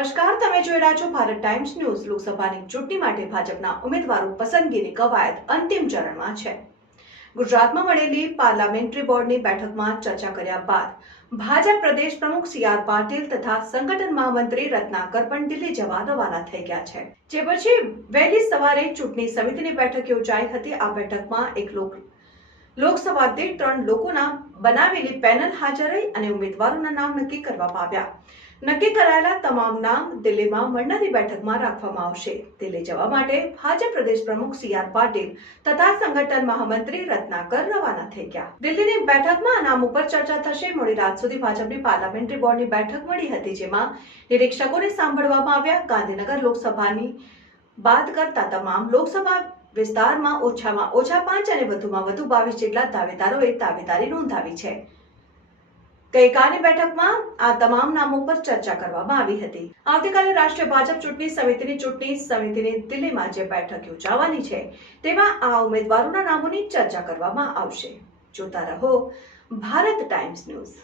નમસ્કાર, તમે જોઈ રહ્યા છો ભારત ટાઈમ્સ ન્યૂઝ। લોકસભાની ચૂંટણી માટે ભાજપના ઉમેદવારો પસંદગીની કવાયત અંતિમ ચરણમાં છે। ગુજરાતમાં મળેલી પાર્લામેન્ટરી બોર્ડની બેઠકમાં ચર્ચા કર્યા બાદ ભાજપ પ્રદેશ પ્રમુખ સી.આર. પાટીલ તથા સંગઠન મહામંત્રી રત્નાકર પણ દિલ્હી જવા રવાના થઈ ગયા છે। જે પછી વહેલી સવારે ચૂંટણી સમિતિની બેઠક યોજાઈ હતી। આ બેઠકમાં એક લોકસભા દીઠ 3 લોકોના બનાવેલી પેનલ હાજર રહી અને ઉમેદવારોના નામ નક્કી કરવામાં આવ્યા। નક્કી કરાયેલા તમામ નામ દિલ્હીમાં મળનારી બેઠકમાં રાખવામાં આવશે। દિલ્હી જવા માટે ભાજપ પ્રદેશ પ્રમુખ સી.આર. પાટીલ તથા સંગઠન મહામંત્રી રત્નાકર રવાના થઈ ગયા। દિલ્હીની બેઠકમાં આ નામ ઉપર ચર્ચા થશે। મોડી રાત સુધી ભાજપની પાર્લામેન્ટરી બોર્ડની બેઠક મળી હતી, જેમાં નિરીક્ષકોને સાંભળવામાં આવ્યા। ગાંધીનગર લોકસભાની બાદ કરતા તમામ લોકસભા વિસ્તારમાં ઓછામાં ઓછા 5 અને વધુમાં વધુ 22 જેટલા દાવેદારોએ દાવેદારી નોંધાવી છે। ગઈકાલની બેઠકમાં આ તમામ નામો પર ચર્ચા કરવામાં આવી હતી। આવતીકાલે રાષ્ટ્રીય ભાજપ ચૂંટણી સમિતિની દિલ્હીમાં જે બેઠક યોજાવાની છે, તેમાં આ ઉમેદવારોના નામોની ચર્ચા કરવામાં આવશે। જોતા રહો ભારત ટાઈમ્સ ન્યૂઝ।